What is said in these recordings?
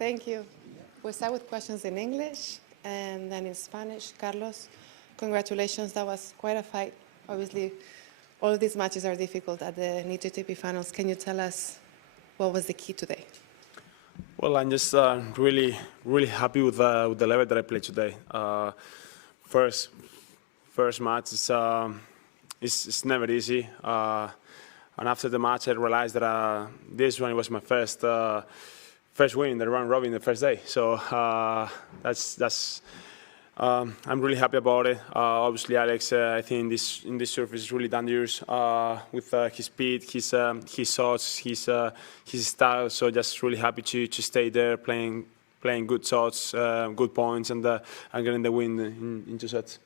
Thank you. We'll start with questions in English and then in Spanish. Carlos, congratulations. That was quite a fight. Obviously, all of these matches are difficult at the Nitto ATP finals. Can you tell us what was the key today? Well, I'm just really happy with the level that I played today. First match it's never easy. And after the match, I realized that this one was my first win in the round robin the first day. So I'm really happy about it. Obviously, Alex, I think in this surface is really dangerous with his speed, his shots, his style. So just really happy to stay there, playing good shots, good points, and getting the win in 2 sets.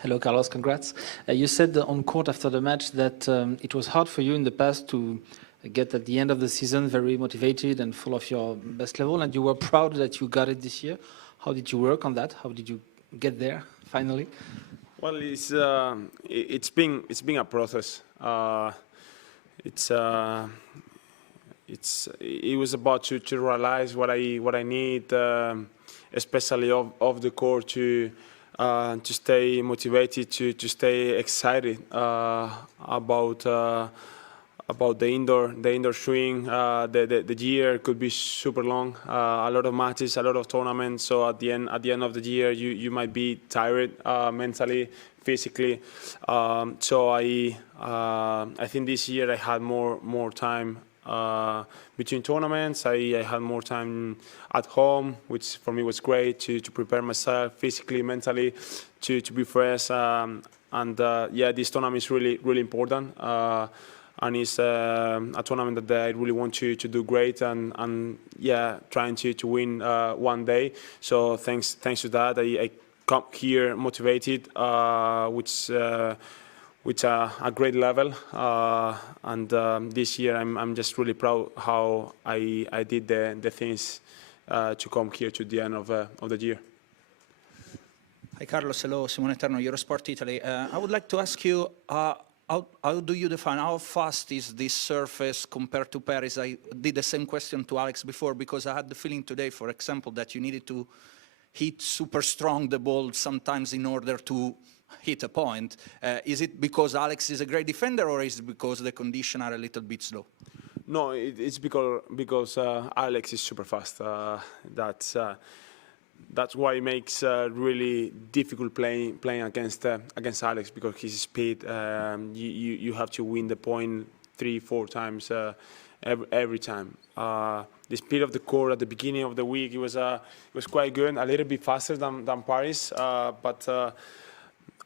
Hello, Carlos. Congrats. You said on court after the match that it was hard for you in the past to get at the end of the season very motivated and full of your best level, and you were proud that you got it this year. How did you work on that? How did you get there finally? Well, it's been a process. It was about to realize what I need, especially off the court, to stay motivated, to stay excited about the indoor swing. The year could be super long, a lot of matches, a lot of tournaments. So at the end of the year, you might be tired mentally, physically. So I think this year I had more time between tournaments. I had more time at home, which for me was great to prepare myself physically, mentally, to be fresh. Yeah, this tournament is really important. And it's a tournament that I really want to do great, and yeah, trying to win one day. So thanks to that, I come here motivated, which a great level. And this year I'm just really proud how I did the things to come here to the end of the year. Hi Carlos, hello, Simone Eterno, Eurosport Italy. I would like to ask you, how do you define, how fast is this surface compared to Paris? I did the same question to Alex before, because I had the feeling today, for example, that you needed to hit super strong the ball sometimes in order to hit a point. Is it because Alex is a great defender, or is it because the conditions are a little bit slow? No, it's because Alex is super fast. That's why it makes really difficult playing against Alex, because his speed. You have to win the point 3-4 times every time. The speed of the court at the beginning of the week it was quite good, a little bit faster than Paris, but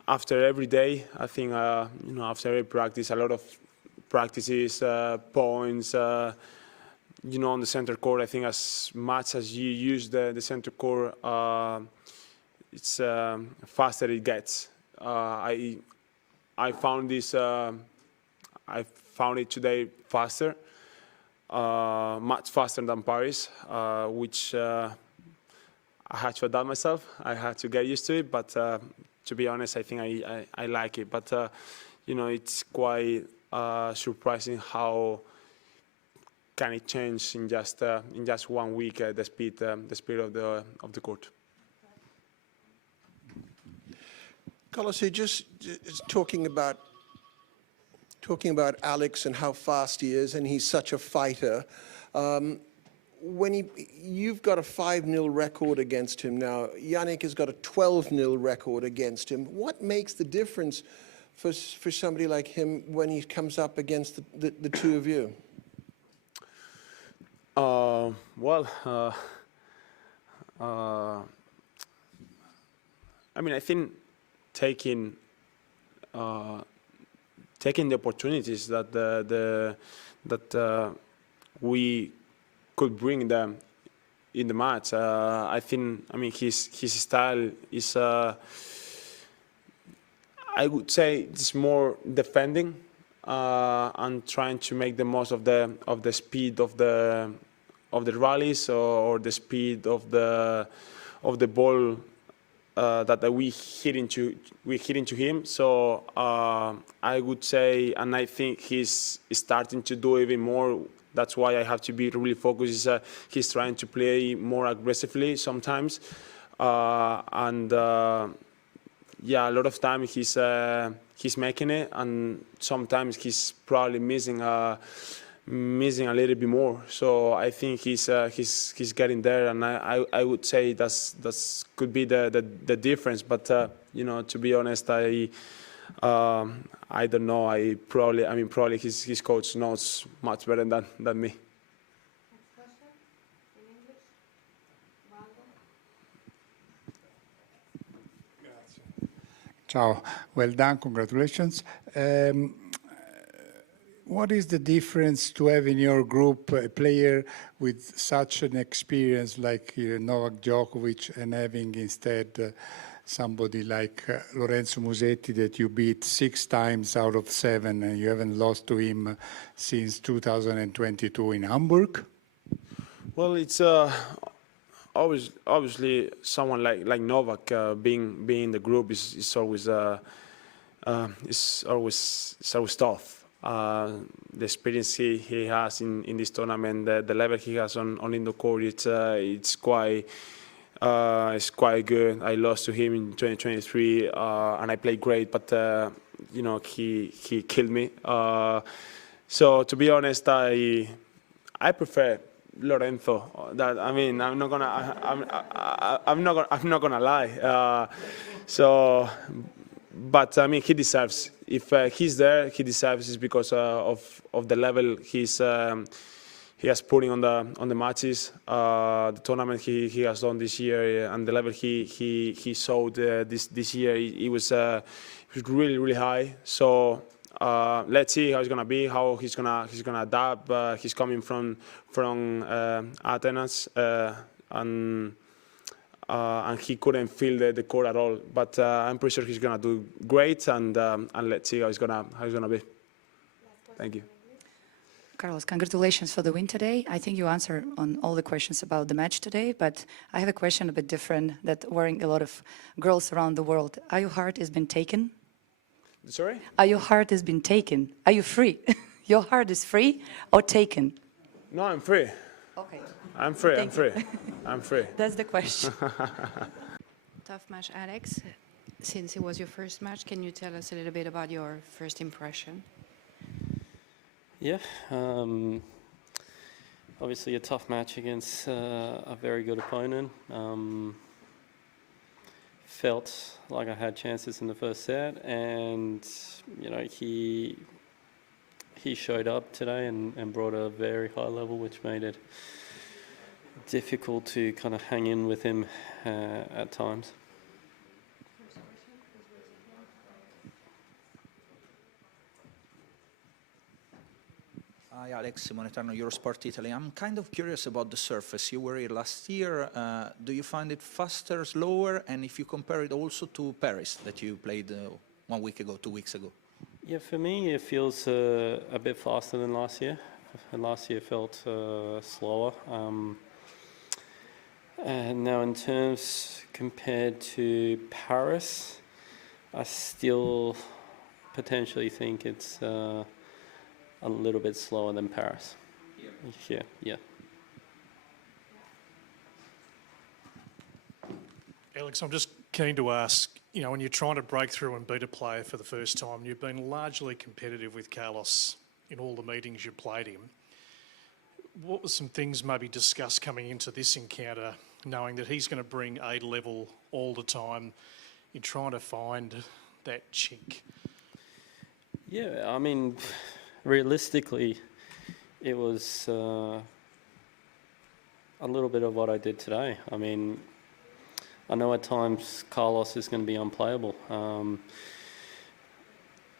after every day, I think after every practice, a lot of practices, points. On the center court, I think as much as you use the center court, it's faster it gets. I found this. I found it today faster, much faster than Paris, which I had to adapt myself. I had to get used to it, but to be honest, I think I like it. But it's quite surprising how can it change in just 1 week the speed of the court. Carlos, you're just talking about Alex and how fast he is, and he's such a fighter. When you've got a 5-0 record against him now, Yannick has got a 12-0 record against him. What makes the difference for somebody like him when he comes up against the two of you? I think taking the opportunities that we could bring them in the match. I mean his style is I would say it's more defending and trying to make the most of the speed of the rallies or the speed of the ball that we hit into him. So I would say, and I think he's starting to do even more. That's why I have to be really focused. He's trying to play more aggressively sometimes, and yeah, a lot of time he's making it, and sometimes he's probably missing a little bit more. So I think he's getting there, and I would say that's could be the difference. But you know, to be honest, I don't know. I mean probably his coach knows much better than me. Next question in English. Ciao, well done, congratulations. What is the difference to have in your group a player with such an experience like Novak Djokovic and having instead somebody like Lorenzo Musetti that you beat 6 times out of 7 and you haven't lost to him since 2022 in Hamburg? Well, it's obviously someone like Novak being in the group is always tough. The experience he has in this tournament, the level he has on indoor court, it's quite good. I lost to him in 2023, and I played great, but you know, he killed me. So to be honest, I prefer Lorenzo. That, I mean, I'm not gonna lie. But I mean, he deserves. If he's there, he deserves it because of the level he has putting on the matches, the tournament he has done this year, and the level he showed this year. It was really high. So let's see how it's gonna be, how he's gonna adapt. He's coming from Athens, and he couldn't feel the court at all. But I'm pretty sure he's gonna do great, and let's see how he's gonna be. Thank you. Carlos, congratulations for the win today. I think you answered on all the questions about the match today, but I have a question a bit different that worrying a lot of girls around the world. Are your heart has been taken? Sorry? Are your heart has been taken? Are you free? Your heart is free or taken? No, I'm free. Okay. I'm free. Thank I'm free. That's the question. Tough match, Alex. Since it was your first match, can you tell us a little bit about your first impression? Yeah, obviously a tough match against a very good opponent. Felt like I had chances in the first set, and you know, he showed up today and brought a very high level, which made it difficult to kind of hang in with him at times. Hi, Alex, Simone Eterno, Eurosport Italy. I'm kind of curious about the surface. You were here last year. Do you find it faster, slower? And if you compare it also to Paris that you played 1 week ago, 2 weeks ago? Yeah, for me, it feels a bit faster than last year. Last year felt slower. And now in terms compared to Paris, I still potentially think it's a little bit slower than Paris. Yeah. Alex, I'm just keen to ask, you know, when you're trying to break through and beat a player for the first time, you've been largely competitive with Carlos in all the meetings you played him. What were some things maybe discussed coming into this encounter, knowing that he's going to bring a level all the time, in trying to find that chink? Yeah, I mean, realistically, it was a little bit of what I did today. I mean, I know at times Carlos is going to be unplayable,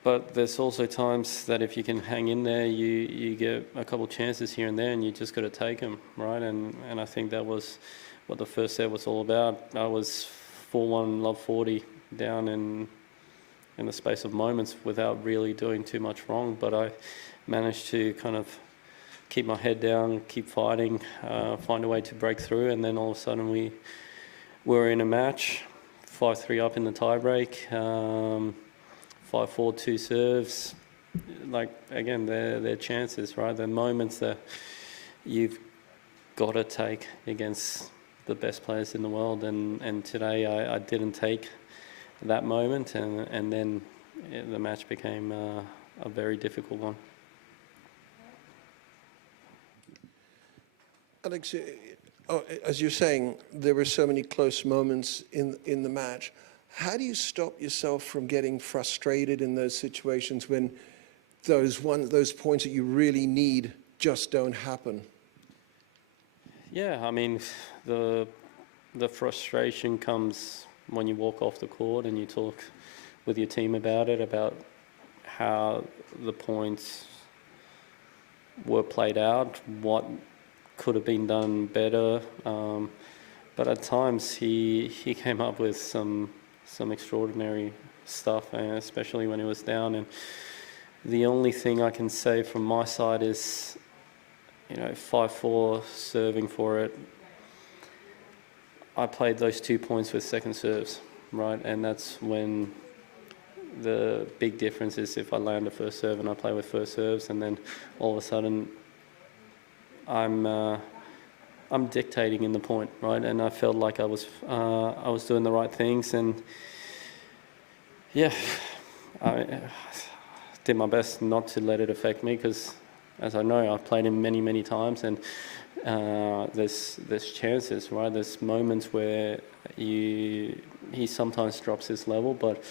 but there's also times that if you can hang in there, you get a couple chances here and there, and you just got to take them, right? And I think that was what the first set was all about. I was 4-1, love 40 down in the space of moments without really doing too much wrong, but I managed to kind of keep my head down, keep fighting, find a way to break through, and then all of a sudden we were in a match 5-3 up in the tiebreak, 5-4, 2 serves. Like, again, they're chances, right? They're moments that you've got to take against the best players in the world. And today I didn't take that moment, and then the match became a very difficult one. Alex, as you're saying, there were so many close moments in the match. How do you stop yourself from getting frustrated in those situations when those points that you really need just don't happen? Yeah, I mean, the frustration comes when you walk off the court and you talk with your team about it, about how the points were played out, what could have been done better. But at times he came up with some extraordinary stuff, especially when he was down. And the only thing I can say from my side is, 5-4 serving for it. I played those 2 points with second serves, right? And that's when the big difference is if I land a first serve and I play with first serves, and then all of a sudden I'm dictating in the point, right? And I felt like I was doing the right things, and yeah, I did my best not to let it affect me, because as I know, I've played him many times, and there's chances, right? There's moments where he sometimes drops his level, but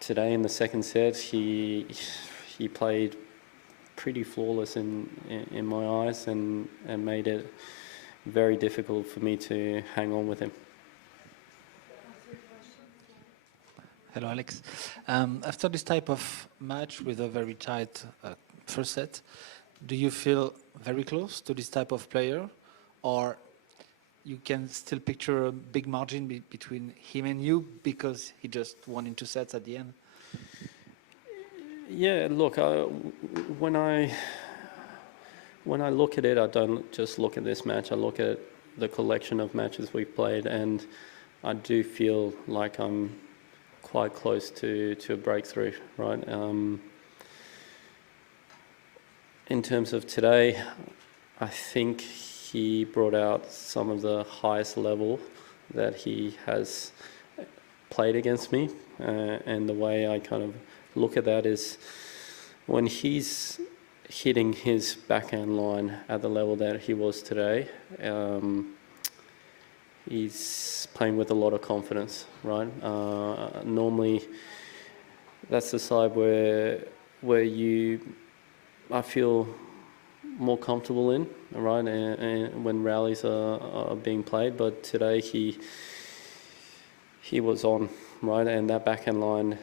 today in the second set he played pretty flawless in my eyes, and made it very difficult for me to hang on with him. Hello, Alex. After this type of match with a very tight first set, do you feel very close to this type of player, or you can still picture a big margin between him and you because he just won in 2 sets at the end? Yeah, look, when I look at it, I don't just look at this match. I look at the collection of matches we've played, and I do feel like I'm quite close to a breakthrough, right? In terms of today, I think he brought out some of the highest level that he has played against me, and the way I kind of look at that is when he's hitting his backhand line at the level that he was today, he's playing with a lot of confidence, right? Normally, that's the side where I feel more comfortable in, right? And when rallies are being played, but today he was on, right? And that backhand line,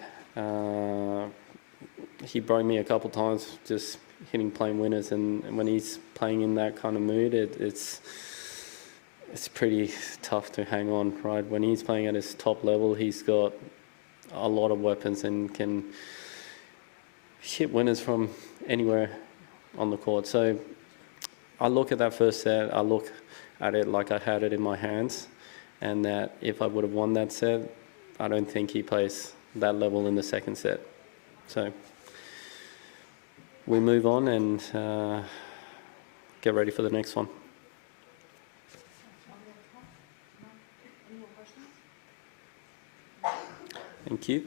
he broke me a couple times just hitting plain winners, and when he's playing in that kind of mood, it's pretty tough to hang on, right? When he's playing at his top level, he's got a lot of weapons and can hit winners from anywhere on the court. So I look at that first set, I look at it like I had it in my hands, and that if I would have won that set, I don't think he plays that level in the second set. So we move on and get ready for the next one. Thank you.